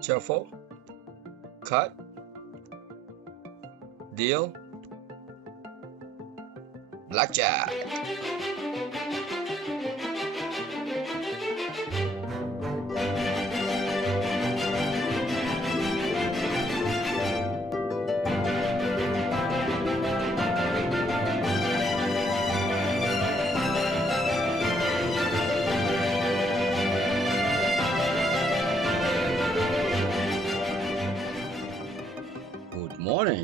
shuffle, cut, deal, blackjack.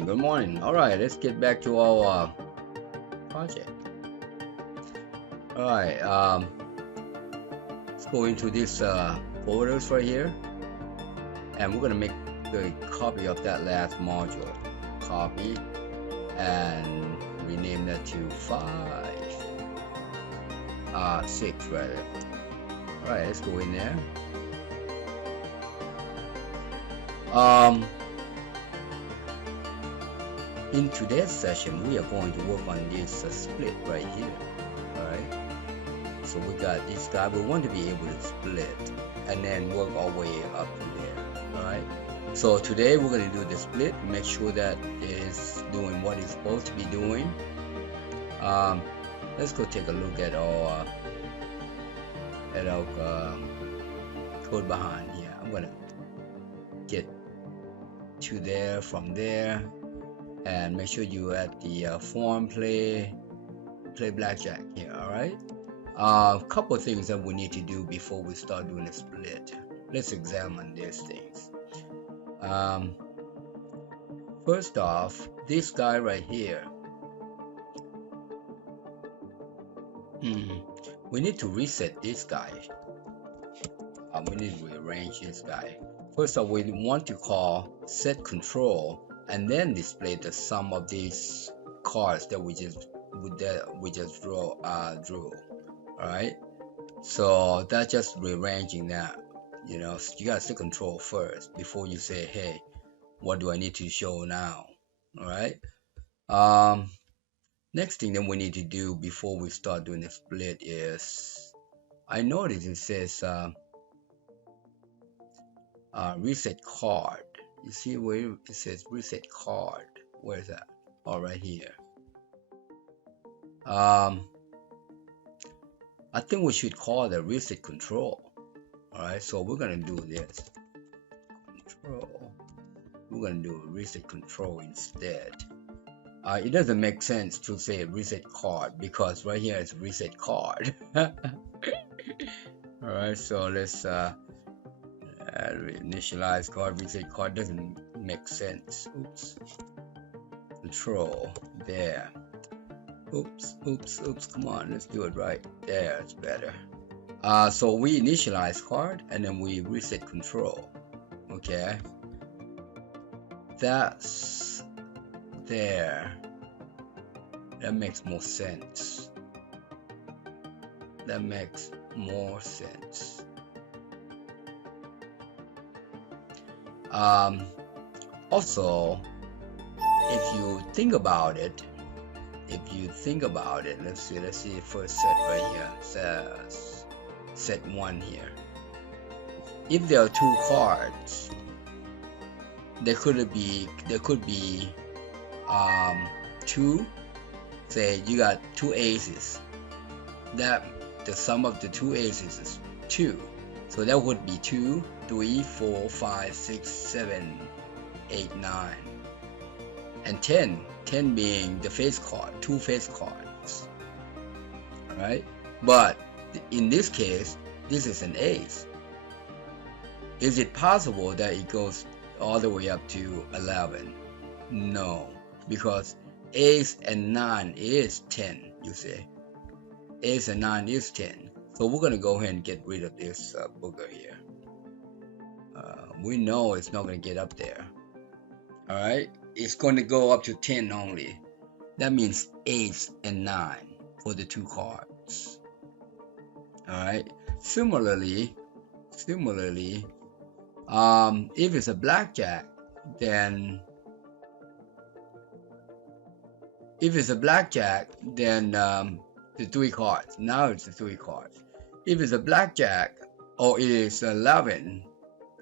Good morning. All right, let's get back to our project. All right, let's go into this folders right here, and we're gonna make a copy of that last module. Copy and rename that to 6 rather. All right, let's go in there. In today's session, we are going to work on this split right here. Alright, so we got this guy. We want to be able to split and then work our way up to there. Alright, so today we're going to do the split, make sure that it's doing what it's supposed to be doing. Let's go take a look at our code behind here. I'm going to get to there from there. And make sure you at the form play blackjack here. All right, couple of things that we need to do before we start doing a split. Let's examine these things. First off, this guy right here, we need to reset this guy. We need to rearrange this guy. First off, we want to call set control and then display the sum of these cards that we just drew. All right, so that's just rearranging that. You know, so you gotta set control first before you say, hey, what do I need to show now? All right, next thing that we need to do before we start doing the split is, I noticed it says reset card. You see where it says reset card? Where is that? Oh, right here. I think we should call the reset control. All right, so we're gonna do this control. We're gonna do reset control instead. It doesn't make sense to say reset card because right here is reset card. All right, so let's initialize card, reset card doesn't make sense. Oops. Control there. Oops. Come on, let's do it right there. It's better. So we initialize card and then we reset control. Okay. That's there. That makes more sense. That makes more sense. Also, if you think about it, let's see the first set right here. Says set 1 here. If there are 2 cards, there could be 2. Say you got 2 aces. That the sum of the 2 aces is 2. So that would be 2, 3, 4, 5, 6, 7, 8, 9, and 10. 10 being the face card, 2 face cards. Alright? But in this case, this is an ace. Is it possible that it goes all the way up to 11? No, because ace and 9 is 10, you see. Ace and 9 is 10. So we're gonna go ahead and get rid of this booger here. We know it's not gonna get up there. All right, it's going to go up to 10 only. That means ace and 9 for the 2 cards. All right. Similarly, if it's a blackjack, then the 3 cards. Now it's the 3 cards. If it's a blackjack or it is 11,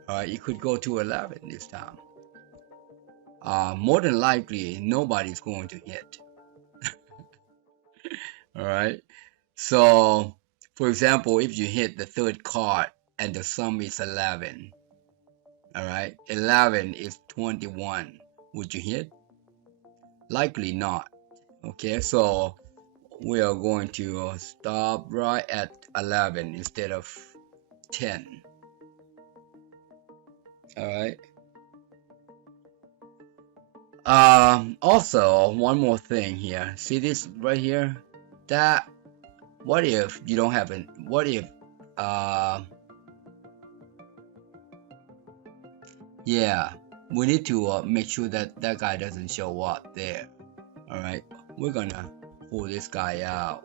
it could go to 11 this time. More than likely, nobody's going to hit. All right. So, for example, if you hit the third card and the sum is 11, all right, 11 is 21. Would you hit? Likely not. Okay, so we are going to stop right at 11 instead of 10. All right. Also, one more thing here. See this right here? That, what if you don't have an, what if, yeah, we need to make sure that that guy doesn't show up there. All right, we're gonna pull this guy out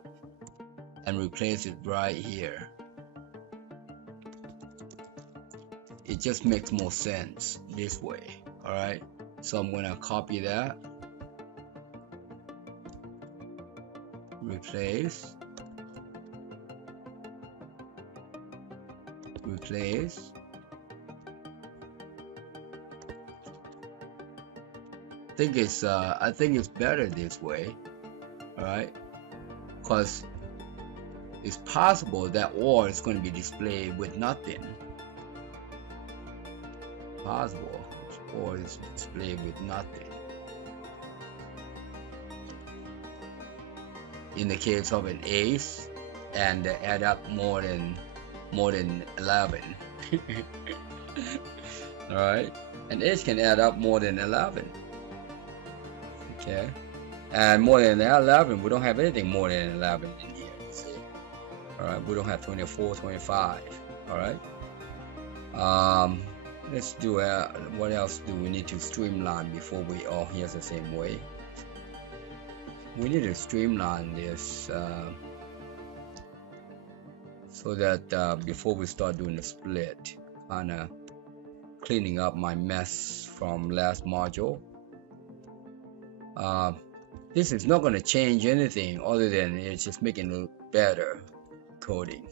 and replace it right here. It just makes more sense this way. All right, so I'm gonna copy that, replace, I think it's better this way, all right, because it's possible that OR is going to be displayed with nothing. Possible OR is displayed with nothing. In the case of an ace and add up more than 11. All right, an ace can add up more than 11. Okay, and more than 11, we don't have anything more than 11 in here, you see. All right, we don't have 24, 25. All right, let's do what else do we need to streamline before we all here's the same way. We need to streamline this so that before we start doing the split, kind of cleaning up my mess from last module. This is not going to change anything other than it's just making it better coding.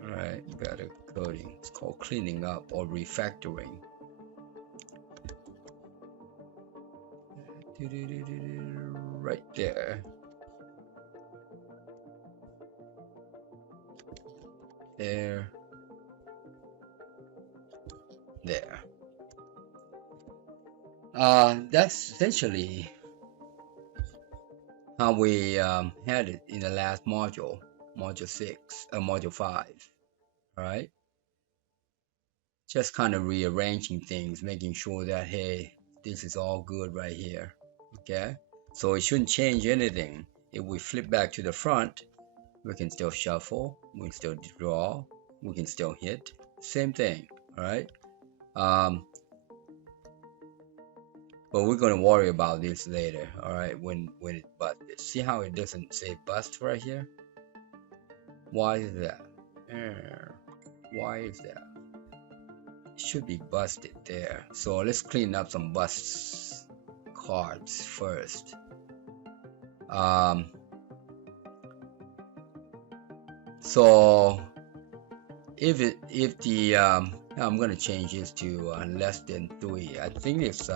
All right, better coding. It's called cleaning up or refactoring. Right there. There. That's essentially how we had it in the last module, module 6, module 5. All right, just kind of rearranging things, making sure that hey, this is all good right here. Okay, so it shouldn't change anything. If we flip back to the front, we can still shuffle, we can still draw, we can still hit, same thing. All right, but we're going to worry about this later. All right, when it busts. See how it doesn't say bust right here? Why is that? Why is that? It should be busted there. So let's clean up some busts cards first. So if the I'm going to change this to less than 3. I think it's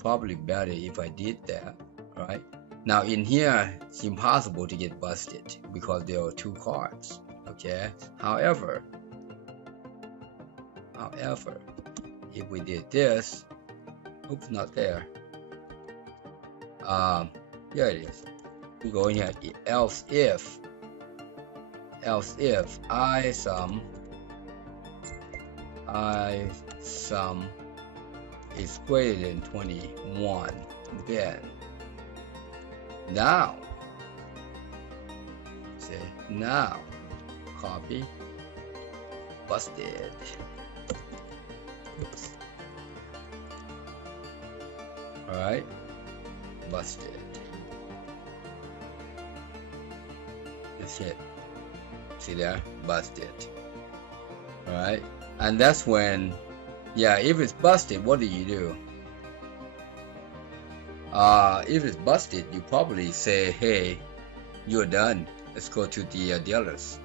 probably better if I did that. All right, now in here it's impossible to get busted because there are 2 cards. Okay, however, if we did this, oops, not there. Here it is. We go in here, else if I sum is greater than 21, then now, say now, copy, busted. Oops. All right, busted. Let's hit. See there, busted. All right, and that's when, yeah, if it's busted, what do? If it's busted, you probably say, hey, you're done. Let's go to the dealers.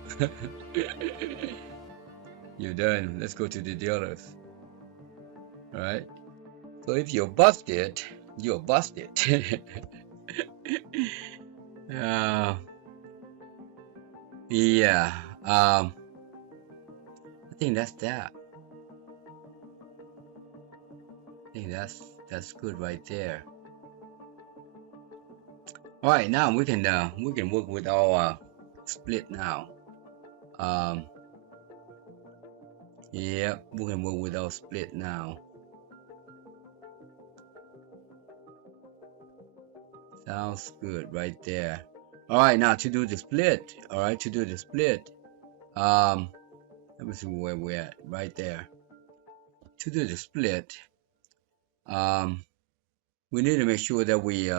You're done. Let's go to the dealers. Alright. So if you're busted, you're busted. Yeah. I think that's that. I think that's good right there. All right, now we can work with our split now. Yeah, we can work with our split now. Sounds good right there. All right, now to do the split. All right, to do the split. Let me see where we're at. Right there. To do the split, we need to make sure that we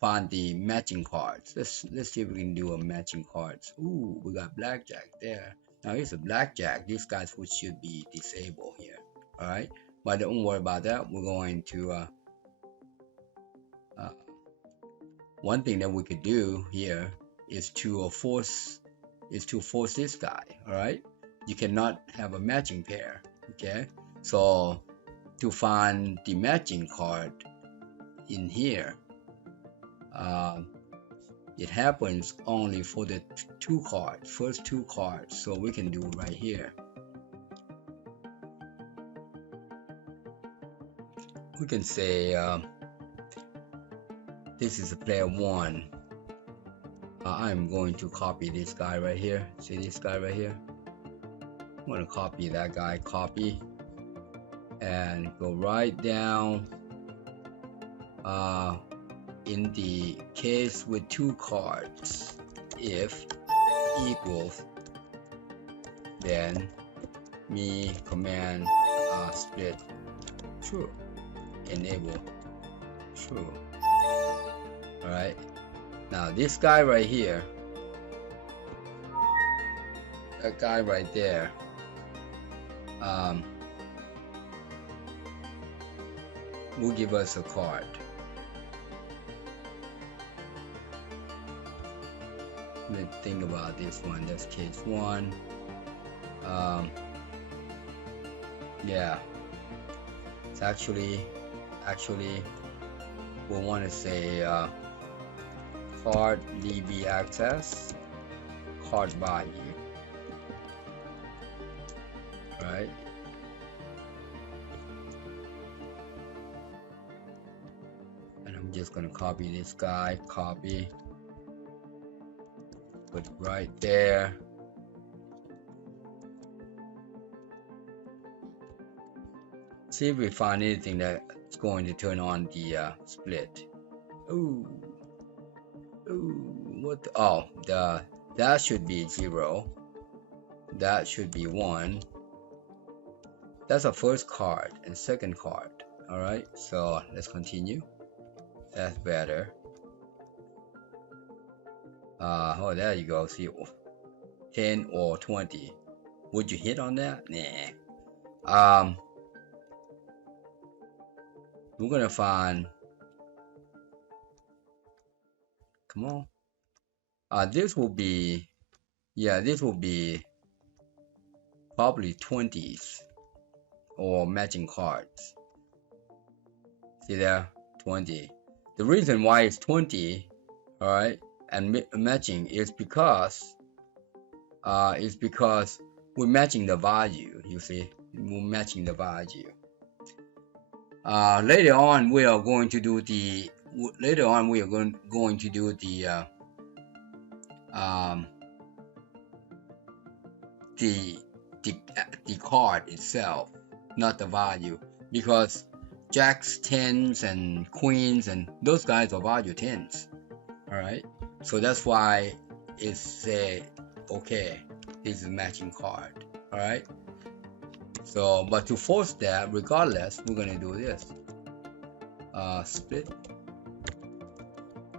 find the matching cards. Let's see if we can do a matching cards. Ooh, we got blackjack there. Now here's a blackjack. These guys should be disabled here. All right, but don't worry about that. We're going to one thing that we could do here is to force this guy. All right, you cannot have a matching pair. Okay, so to find the matching card in here, it happens only for the first two cards. So we can do right here. We can say this is a player 1. I'm going to copy this guy right here. See this guy right here? I'm going to copy that guy, copy, and go right down. In the case with 2 cards, if equals, then me command split true, enable true. Alright, now this guy right here, that guy right there, will give us a card. Let's think about this one. That's case 1. Yeah, it's actually we want to say card DB access card value, right? And I'm just gonna copy this guy, copy, put it right there. See if we find anything that's going to turn on the split. Ooh, what? That should be 0. That should be 1. That's our first card and second card. All right, so let's continue. That's better. Oh, there you go. See, 10 or 20. Would you hit on that? Nah. We're gonna find. Come on. This will be. Yeah, this will be probably 20s or matching cards. See there, 20. The reason why it's 20, all right, and matching is because we're matching the value. You see, we're matching the value. Later on, we are going to do the. Later on, we are going to do the card itself, not the value, because jacks, 10s, and queens, and those guys are value 10s. All right, so that's why it's say okay, this is a matching card. All right. So, but to force that, regardless, we're gonna do this. Split.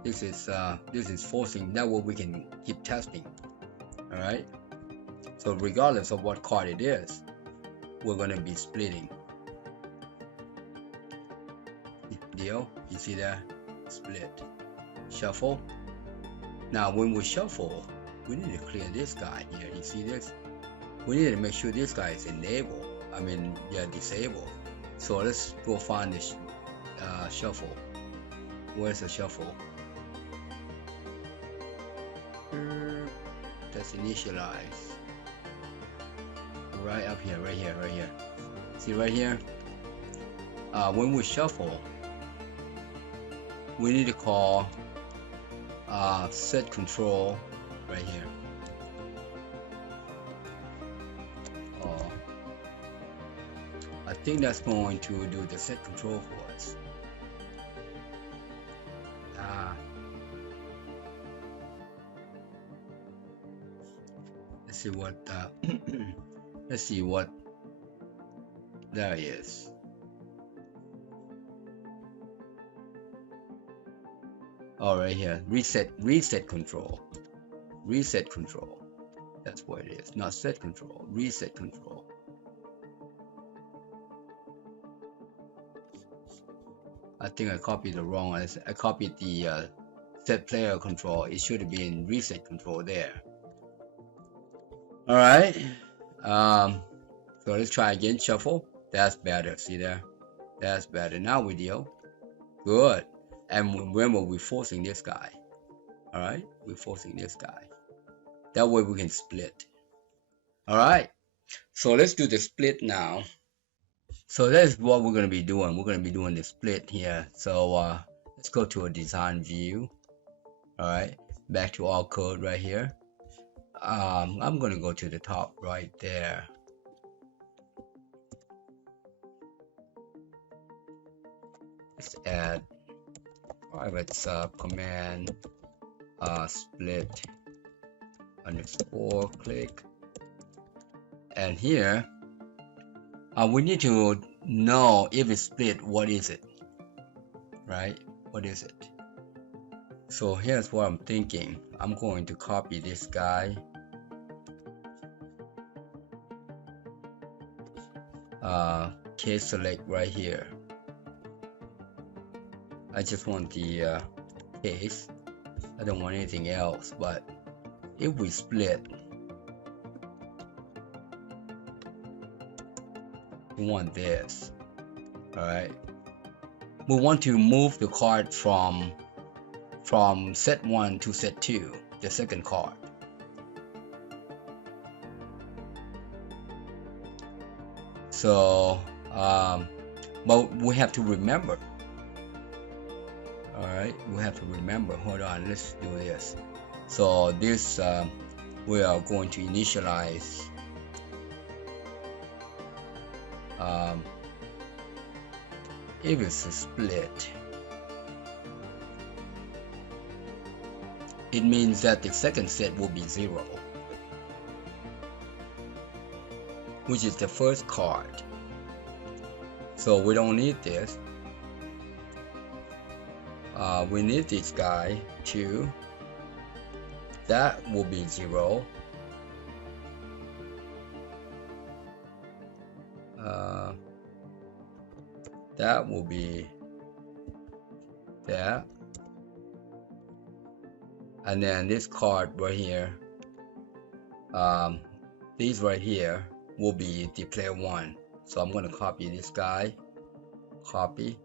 This is forcing. That way we can keep testing. All right. So regardless of what card it is, we're gonna be splitting. Deal. You see that? Split. Shuffle. Now when we shuffle, we need to clear this guy here. You see this? we need to make sure this guy is enabled. I mean, yeah, disabled. So let's go find the shuffle. Where's the shuffle? That's initialize. Right up here, right here, right here. See right here? When we shuffle, we need to call set control right here. I think that's going to do the set control for us. Let's see what let's see what there is. Oh, right here, reset control. That's what it is, not set control, reset control. I think I copied the wrong one. I copied the set player control. It should have been reset control there. All right. So let's try again. Shuffle. That's better. See there? That's better. Now we deal. Good. And remember, we're forcing this guy. All right. We're forcing this guy. That way we can split. All right. So let's do the split now. So that's what we're going to be doing. We're going to be doing the split here. So let's go to a design view. All right, back to all code right here. I'm going to go to the top right there. Let's add private sub command split underscore click, and here we need to know if it's split, what is it, right? What is it? So here's what I'm thinking. I'm going to copy this guy, case select right here. I just want the case. I don't want anything else. But if we split, we want this. All right, we want to move the card from set 1 to set 2, the second card. So but we have to remember. All right, we have to remember. Hold on, let's do this. So this we are going to initialize if it's a split, it means that the second set will be 0, which is the first card. So we don't need this. We need this guy too. That will be 0. That will be that. And then this card right here, these right here will be the player 1. So I'm going to copy this guy, copy.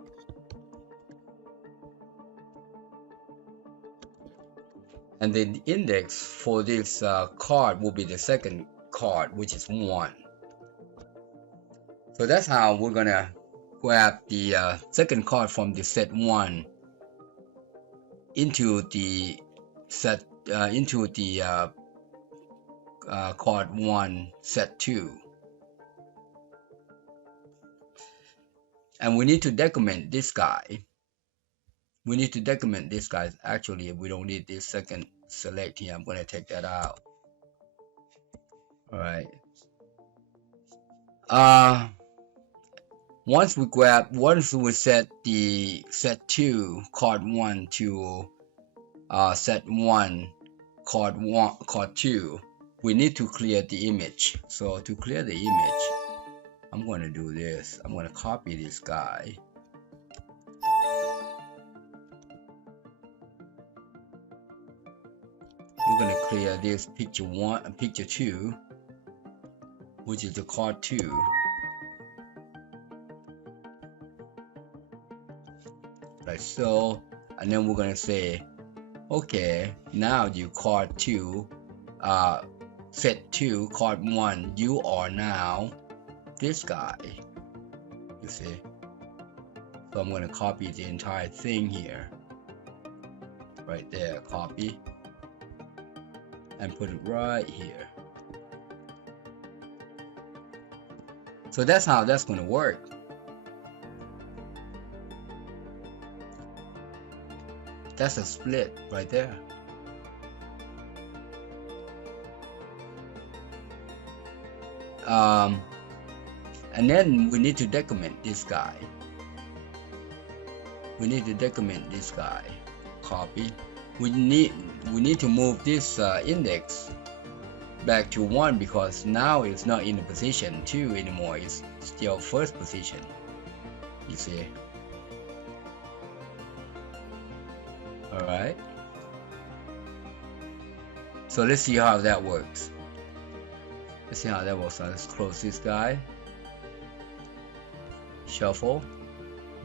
And then the index for this card will be the second card, which is 1. So that's how we're going to grab the second card from the set 1 into the set card 1 set 2, and we need to decrement this guy. We need to decrement this guy. Actually, we don't need this second select here. I'm going to take that out. All right. Once we set the set 2 card 1 to set 1 card 2, we need to clear the image. So to clear the image, I'm going to do this. I'm going to copy this guy. We're going to clear this picture 1 and picture 2. which is the card 2. Like so, and then we're gonna say, okay, now you card 2, set 2, card 1, you are now this guy, you see. So I'm gonna copy the entire thing here, right there, copy, and put it right here. So that's how that's gonna work. That's a split right there. And then we need to decrement this guy. We need to decrement this guy. Copy. We need to move this index back to 1 because now it's not in the position 2 anymore. It's still first position. You see. Alright. So let's see how that works. Let's see how that works. So let's close this guy. Shuffle.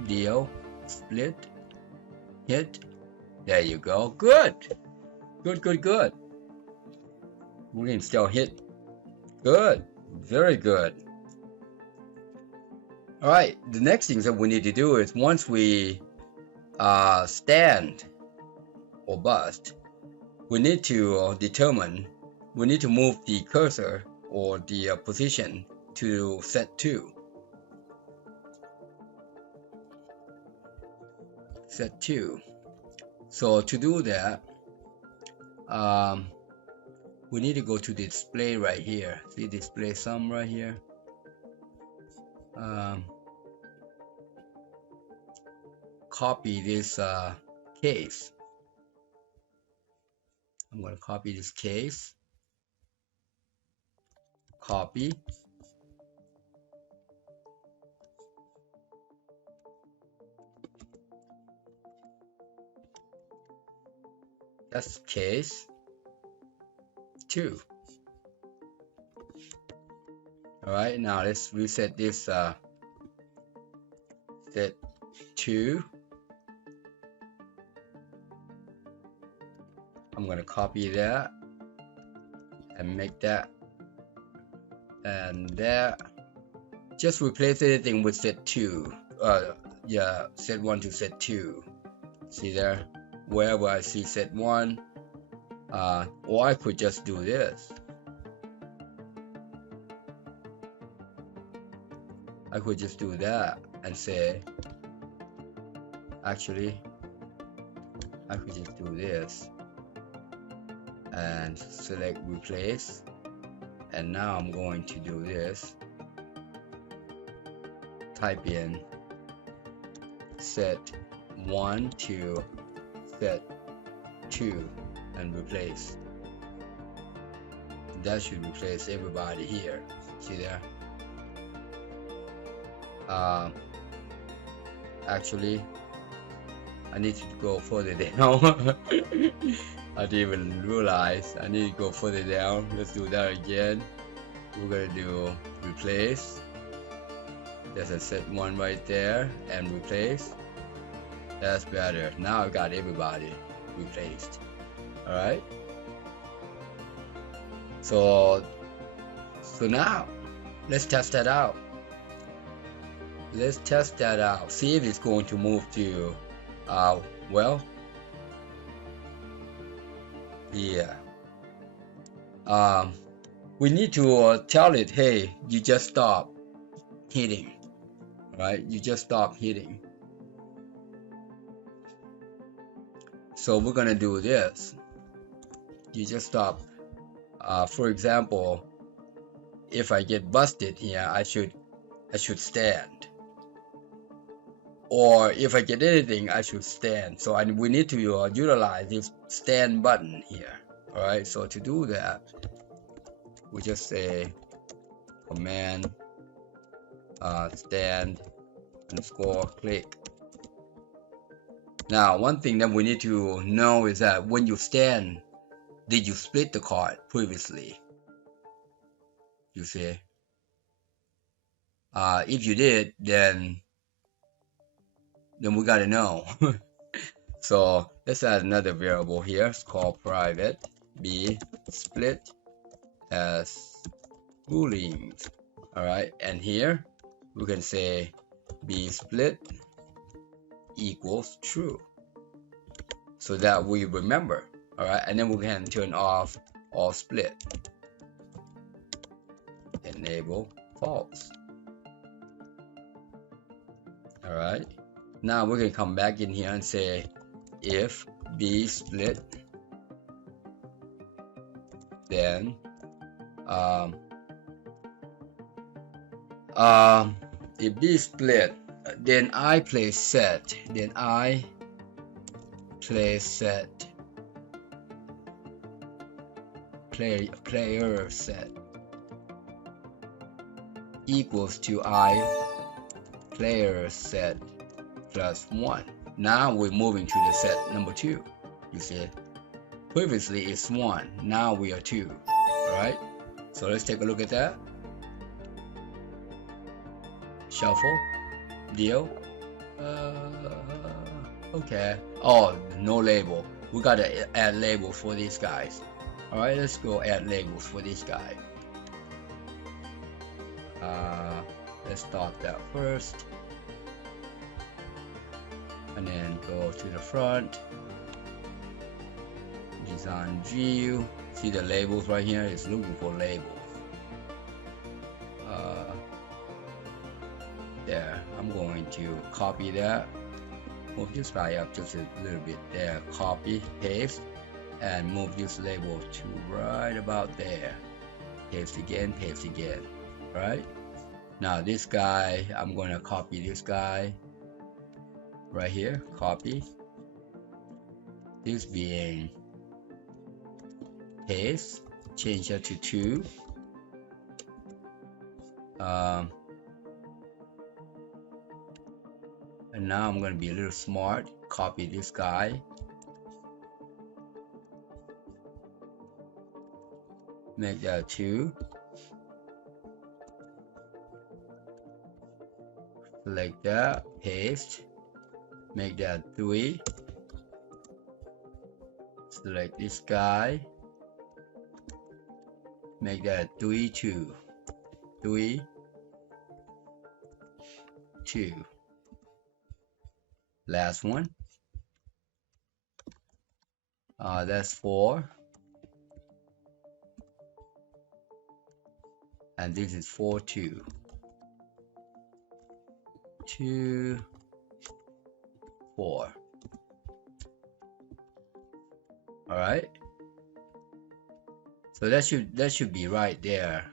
Deal. Split. Hit. There you go. Good. Good. We can still hit. Good. Very good. Alright. The next thing that we need to do is once we stand or bust, we need to we need to move the cursor or the position to set 2. Set 2. So to do that, we need to go to display right here. See display sum right here. Copy this case. I'm going to copy this case. Copy. That's case 2. Alright, now let's reset this set 2. I'm going to copy that and make that and that. Just replace anything with set 2. Yeah, set 1 to set 2. See there? Wherever I see set 1, or I could just do this. I could just do that and say, actually, I could just do this and select replace, and now I'm going to do this. Type in set 1 to set 2 and replace. That should replace everybody here. See there? Actually, I need to go further down. I didn't even realize I need to go further down. Let's do that again. We're gonna do replace. There's a set 1 right there and replace. That's better. Now I got everybody replaced. Alright. So now let's test that out. Let's test that out. See if it's going to move to well, yeah. We need to tell it, hey, you just stop hitting. Right? You just stop hitting. So we're gonna do this. You just stop. For example, if I get busted here, I should stand. Or if I get anything, I should stand. So we need to utilize this stand button here. Alright, so to do that, we just say command stand underscore click. Now, one thing that we need to know is that when you stand, did you split the card previously? You see? If you did, then we gotta know. So let's add another variable here. It's called private b split as booleans. All right, and here we can say b split equals true, so that we remember. All right, and then we can turn off all split. Enable false. All right, now we can come back in here and say if b split, then if b split, then I place set, player set equals to I player set plus 1. Now we're moving to the set number 2. You see, previously it's 1, now we are 2. Alright, so let's take a look at that. Shuffle, deal. Okay. Oh, no label. We gotta add labels for these guys. Alright, let's go add labels for this guy. Let's start that first. And then go to the front. Design view. See the labels right here? It's looking for labels. There. I'm going to copy that. Move this guy up just a little bit there. Copy, paste, and move this label to right about there. Paste again, right? Now this guy, I'm going to copy this guy right here, copy. This being paste, change that to 2. And now I'm going to be a little smart, copy this guy. Make that 2. Select that, paste, make that 3. Select this guy, make that 3, 2. 3, 2. Last one. That's 4. And this is 4, 2. 2, 4. All right. So that should be right there.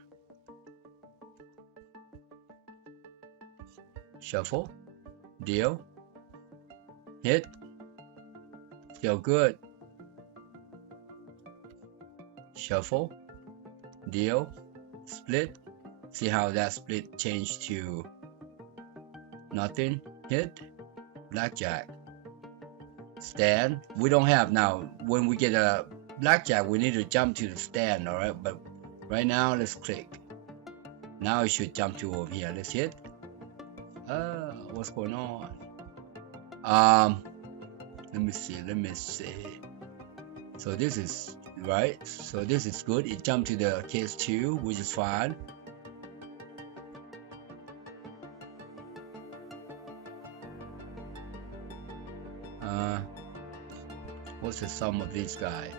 Shuffle, deal, hit, still good. Shuffle, deal, split. See how that split changed to nothing. Hit, blackjack, stand. We don't have now. When we get a blackjack, we need to jump to the stand. All right, but right now let's click. Now it should jump to over here. Let's hit. What's going on? Let me see. So this is right. So this is good. It jumped to the case 2, which is fine. What's the sum of this guy?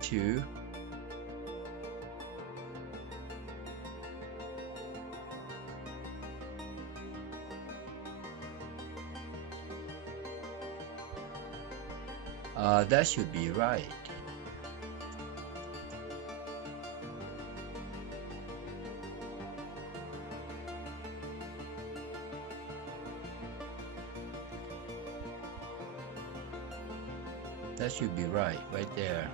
2. That should be right. That should be right there.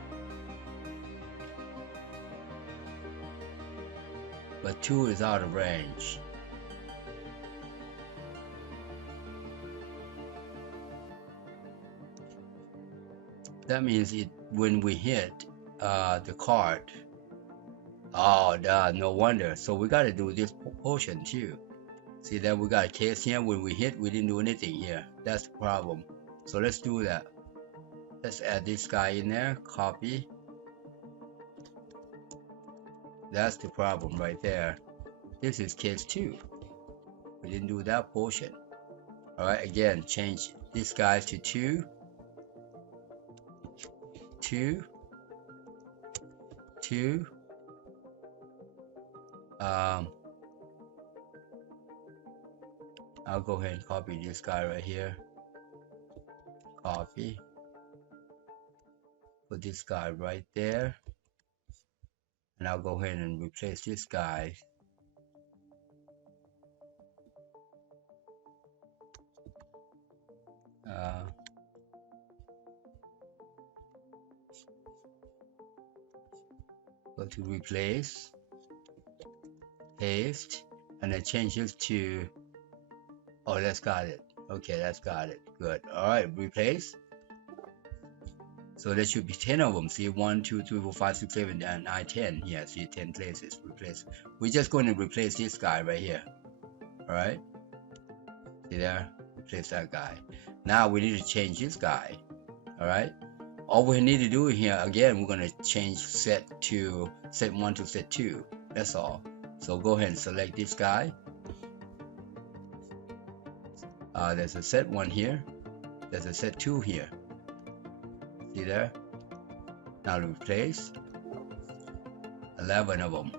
But 2 is out of range. That means when we hit the card. Oh, no wonder. So we got to do this portion too. See that we got a case here. When we hit, we didn't do anything here. That's the problem. So let's do that. Let's add this guy in there. Copy. That's the problem right there. This is case 2. We didn't do that portion. Alright, again, change this guy to 2. 2. 2. I'll go ahead and copy this guy right here. Copy. Put this guy right there. And I'll go ahead and replace this guy. Go to replace, paste, and then change this to, oh, that's got it. Okay, that's got it. Good. All right, replace. So there should be 10 of them. See, 1, 2, 3, 4, 5, 6, 7, and 9, 10. Yeah, see 10 places. Replace. We're just going to replace this guy right here. All right. See there? Replace that guy. Now we need to change this guy. All right. All we need to do here, again, we're going to change set 1 to set 2. That's all. So go ahead and select this guy. There's a set 1 here. There's a set 2 here. See there? Now replace 11 of them.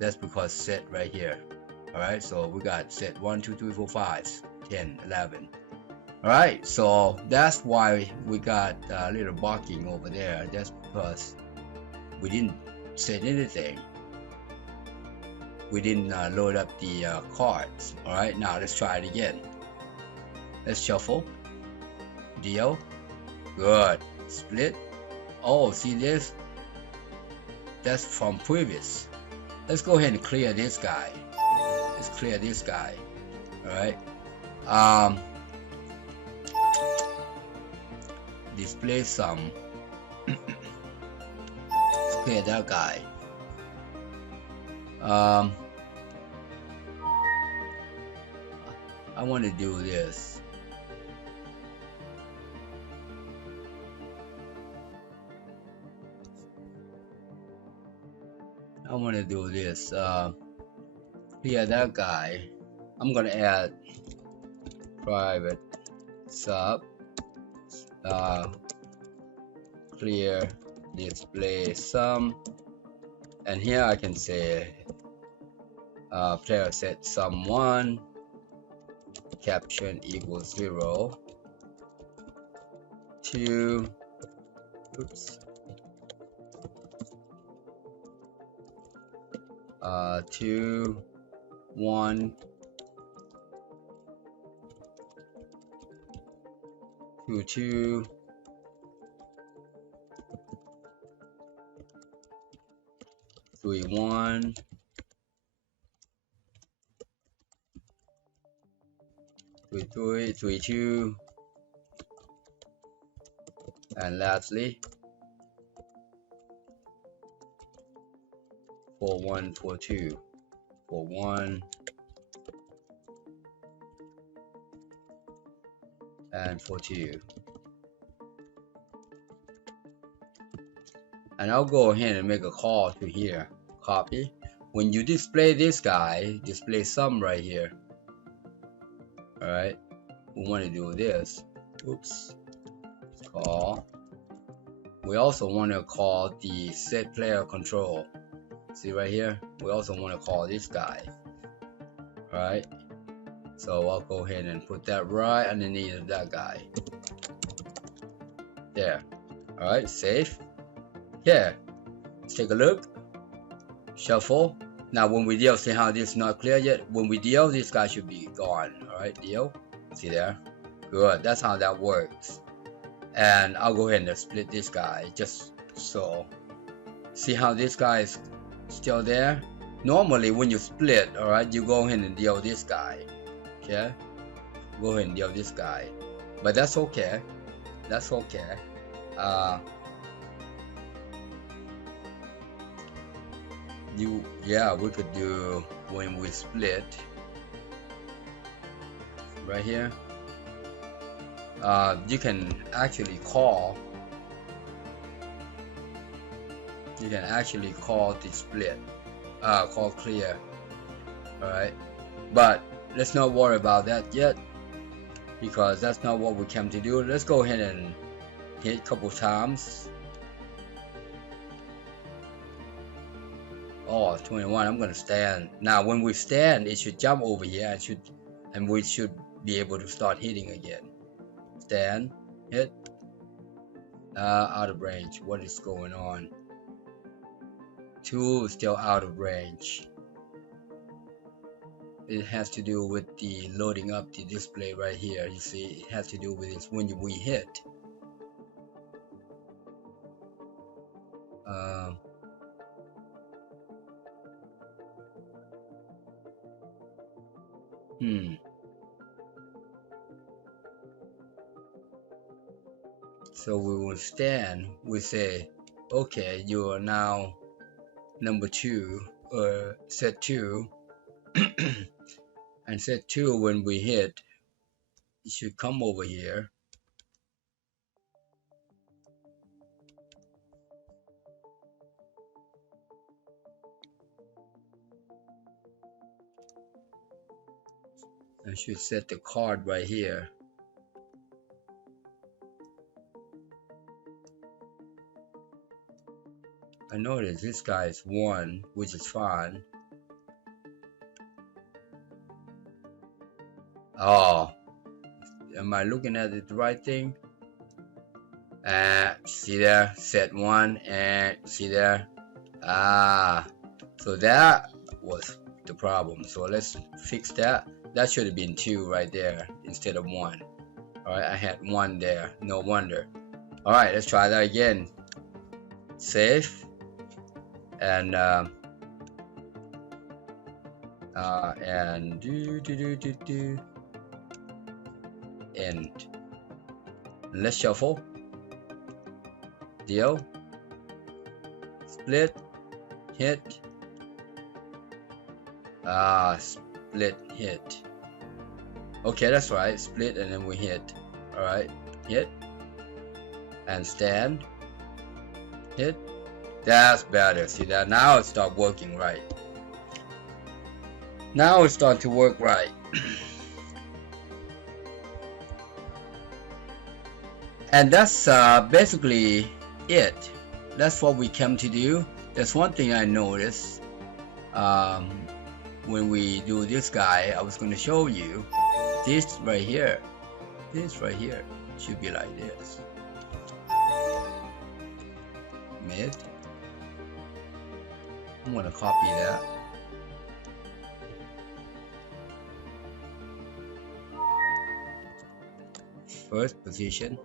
That's because set right here. Alright, so we got set 1, 2, 3, 4, 5, 10, 11. Alright, so that's why we got a little barking over there. That's because we didn't set anything. We didn't load up the cards. Alright, now let's try it again. Let's shuffle. Deal. Good. Split. Oh, see this? That's from previous. Let's go ahead and clear this guy. Let's clear this guy. Alright. Display sum. Let's clear that guy. I want to do this. I want to do this. Clear that guy. I'm gonna add private sub clear display sum, and here I can say player set sum 1, caption equals 0, 2, oops, 2, 1, 2, 2, 3, 1, 3, 3, 3, 2, and lastly 4, 1, 4, 2, 4, 1, and 4, 2. And I'll go ahead and make a call to here. Copy. When you display this guy, display sum right here. Alright. We want to do this. Oops. Call. We also want to call the set player control. See right here? We also want to call this guy. Alright. So I'll go ahead and put that right underneath that guy. There. Alright, save. Here. Let's take a look. Shuffle. Now when we deal, see how this is not clear yet? When we deal, this guy should be gone. Alright, deal. See there? Good. That's how that works. And I'll go ahead and split this guy just so. See how this guy is still there? Normally when you split, alright, you go ahead and deal this guy. Okay? Go ahead and deal this guy. But that's okay. That's okay. we could do when we split right here. You can actually call the split, call clear. Alright, but let's not worry about that yet, because that's not what we came to do. Let's go ahead and hit a couple times. Oh, 21. I'm gonna stand. Now when we stand, it should jump over here and we should be able to start hitting again. Stand, hit, out of range. What is going on? 2 is still out of range. It has to do with the loading up the display right here. You see, it has to do with this when we hit. So we will stand. We say, okay, you are now number 2, or set 2. And set 2, when we hit, it should come over here. I should set the card right here. I notice this guy is 1, which is fine. Oh, am I looking at it the right thing? See there, set 1, and see there. So that was the problem. So let's fix that. That should have been 2 right there instead of 1. Alright, I had 1 there. No wonder. Alright, let's try that again. Save. And end. Let's shuffle. Deal. Split. Hit. Split, hit. Okay, that's right. Split and then we hit. Alright, hit. And stand. Hit. That's better. See that? Now it starts working right. Now it starts to work right. And that's basically it. That's what we came to do. There's one thing I noticed. When we do this guy, I was going to show you this right here. This right here should be like this. Mid. I'm going to copy that. First position.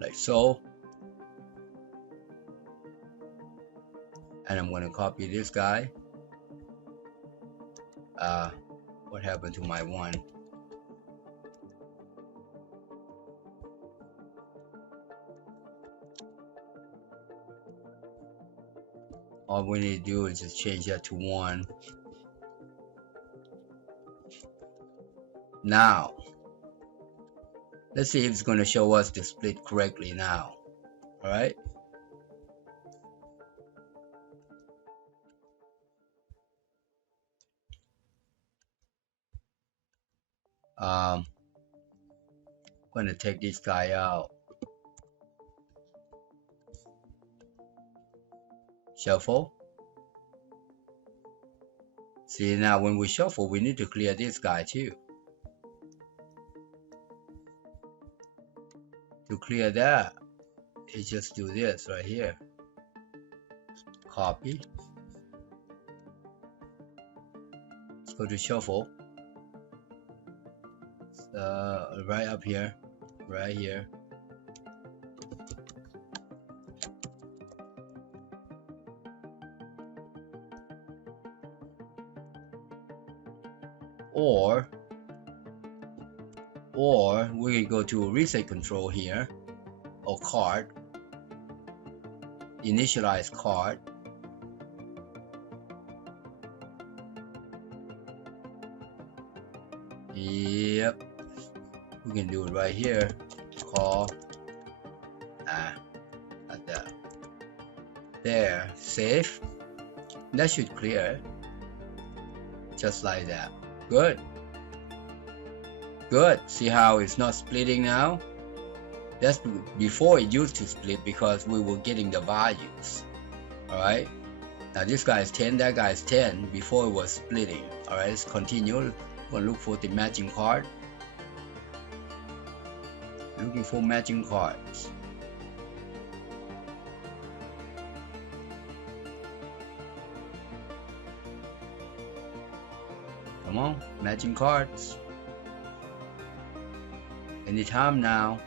Like so. And I'm going to copy this guy. What happened to my 1? All we need to do is just change that to 1. Now, let's see if it's going to show us the split correctly now. Alright. I'm going to take this guy out. Shuffle. See, now when we shuffle, we need to clear this guy too. To clear that, you just do this right here. Copy. Let's go to shuffle. Right up here. Right here. Or or we can go to reset control here, or card, initialize card. Yep, we can do it right here. Call like that. There, save. That should clear it. Just like that. Good. Good. See how it's not splitting now? That's before it used to split because we were getting the values. Alright. Now this guy is 10, that guy is 10 before it was splitting. Alright, let's continue. We're gonna look for the matching card. Looking for matching cards. Come on, matching cards. Anytime now.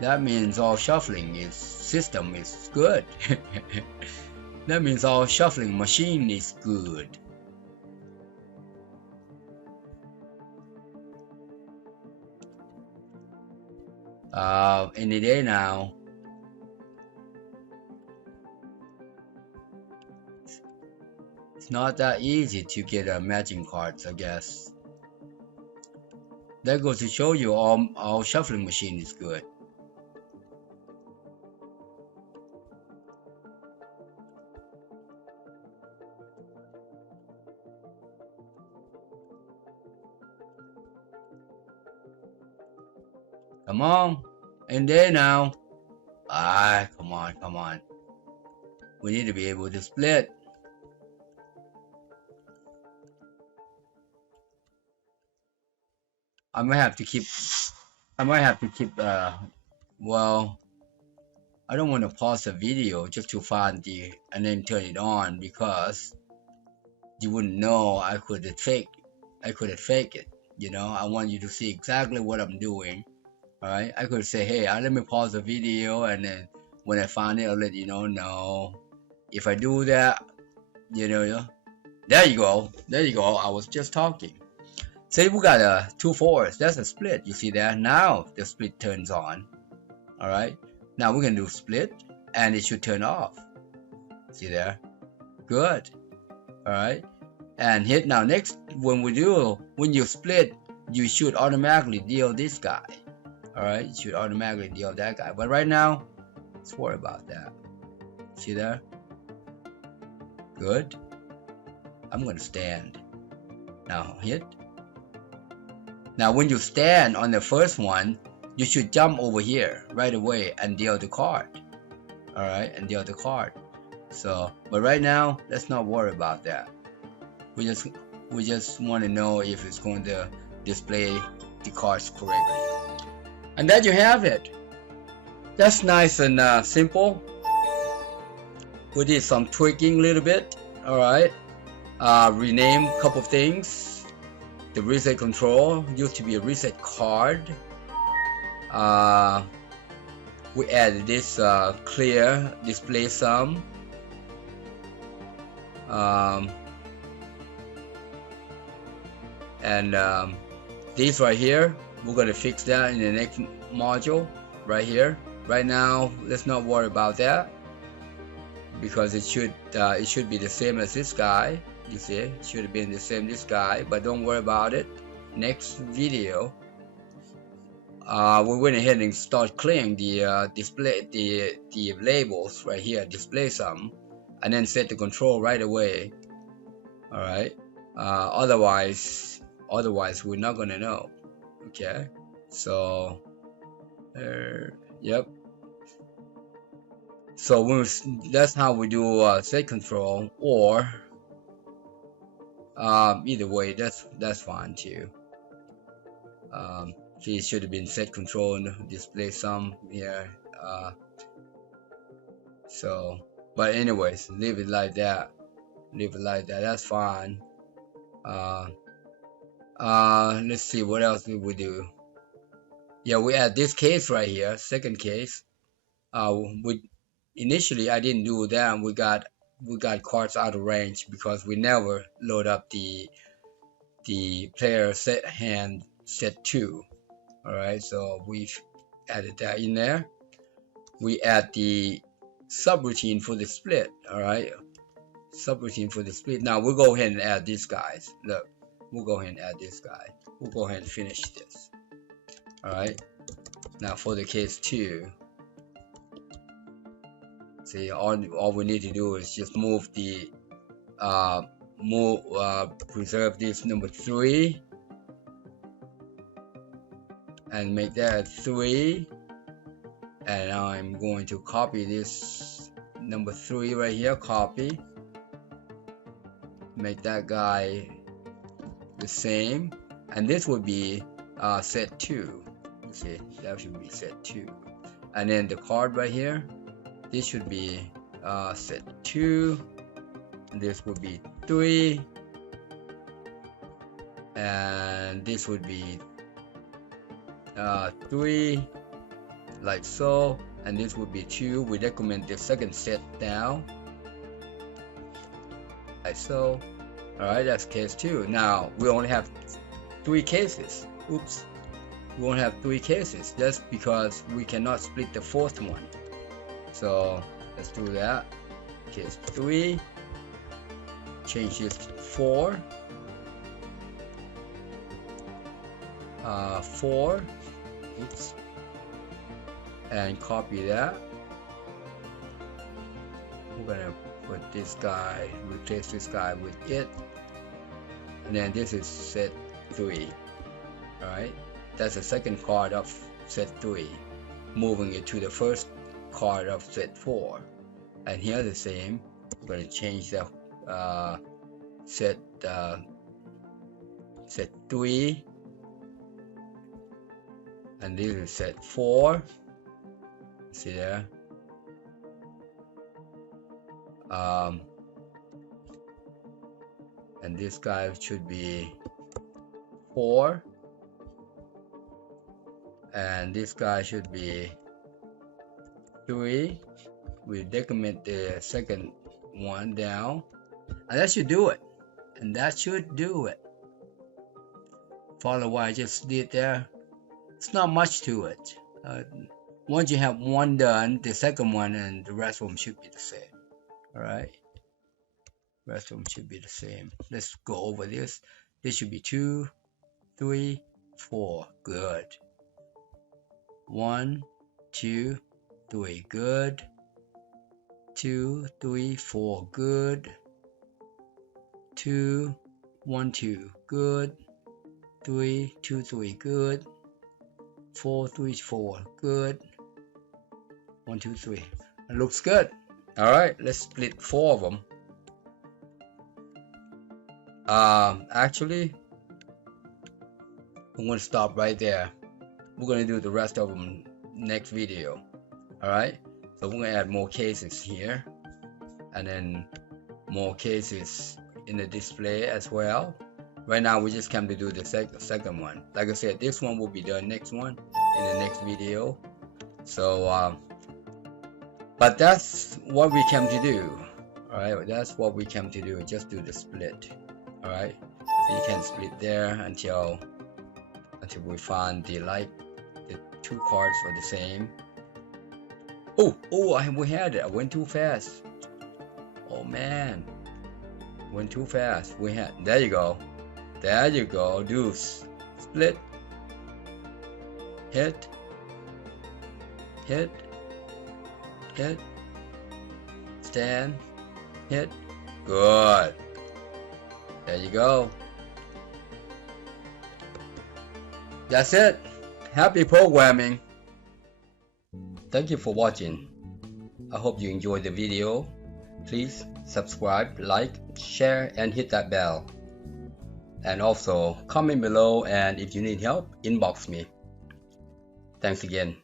That means our shuffling system is good. That means our shuffling machine is good. Any day now. It's not that easy to get matching cards, I guess. That goes to show you our shuffling machine is good. Come on, in there now. Come on. We need to be able to split. I might have to keep, well, I don't want to pause the video just to find and then turn it on because you wouldn't know I could fake it, you know. I want you to see exactly what I'm doing. Alright, I could say, hey, let me pause the video and then when I find it, I'll let you know. No, if I do that, you know, there you go, I was just talking. Say we got 2 4s, that's a split, you see that? Now the split turns on. Alright, now we can do split and it should turn off. See there? Good. Alright, and hit now. Next, when you split, you should automatically deal this guy. Alright, you should automatically deal that guy. But right now, let's worry about that. See there? Good. I'm gonna stand. Now hit. Now when you stand on the first one, you should jump over here right away and deal the card. Alright, and deal the card. So, but right now, let's not worry about that. We just want to know if it's going to display the cards correctly. And there you have it. That's nice and simple. We did some tweaking a little bit. Alright. Rename a couple of things. The reset control used to be a reset card. We added this clear display sum. This right here, we're gonna fix that in the next module right here. Right now, let's not worry about that because it should be the same as this guy. You see, it should have been the same this guy, but don't worry about it. Next video, we went ahead and start clearing the display the labels right here, display sum, and then set the control right away. All right. Otherwise we're not gonna know. Okay, so yep. So that's how we do set control, or either way, that's fine too. See, it should have been set control and display sum here. So, but anyways, leave it like that. That's fine. Let's see what else did we do. Yeah, we add this case right here, second case. Initially I didn't do that. We got cards out of range because we never load up the the player set hand set 2. Alright, so we've added that in there. We add the subroutine for the split. Alright, subroutine for the split. Now we'll go ahead and add these guys. Look, we'll go ahead and add this guy. We'll go ahead and finish this. Alright, now for the case 2, see, all we need to do is just move the preserve this number 3 and make that 3, and now I'm going to copy this number 3 right here, copy, make that guy the same, and this would be set 2. See, that should be set 2, and then the card right here, this should be set 2, and this would be 3, and this would be 3, like so, and this would be 2. We decrement the second set down, like so. Alright, that's case 2. Now we only have 3 cases. Oops, we only have 3 cases. That's because we cannot split the 4th one. So let's do that. Case 3, change this to 4, 4, oops, and copy that. We're gonna put this guy, replace this guy with it, and then this is set 3. Alright, that's the second card of set 3, moving it to the first card of set 4, and here the same. We're going to change the set 3, and this is set 4. See there, and this guy should be 4, and this guy should be 3. We decrement the second one down, and that should do it. And that should do it. Follow what I just did there. It's not much to it. Once you have one done, the second one and the rest of them should be the same. Alright, rest of them should be the same. Let's go over this. This should be 2, 3, 4. Good. 1, 2, 3. Good. 2, 3, 4. Good. 2, 1, 2. Good. 3, 2, 3. Good. 4, 3, 4. Good. 1, 2, 3. It looks good. All right, let's split 4 of them. Actually, I'm going to stop right there. We're going to do the rest of them next video. All right, so we're going to add more cases here, and then more cases in the display as well. Right now we just came to do the second one. Like I said, this one will be the next one in the next video. So but that's what we came to do. All right, that's what we came to do. Just do the split. All right, so you can split there until we find the two cards are the same. We had it. I went too fast. Oh man, went too fast. We had, there you go. There you go. Deuce. Split. Hit. Hit. Hit. Stand. Hit. Good. There you go. That's it. Happy programming. Thank you for watching. I hope you enjoyed the video. Please subscribe, like, share, and hit that bell. And also comment below, and if you need help, inbox me. Thanks again.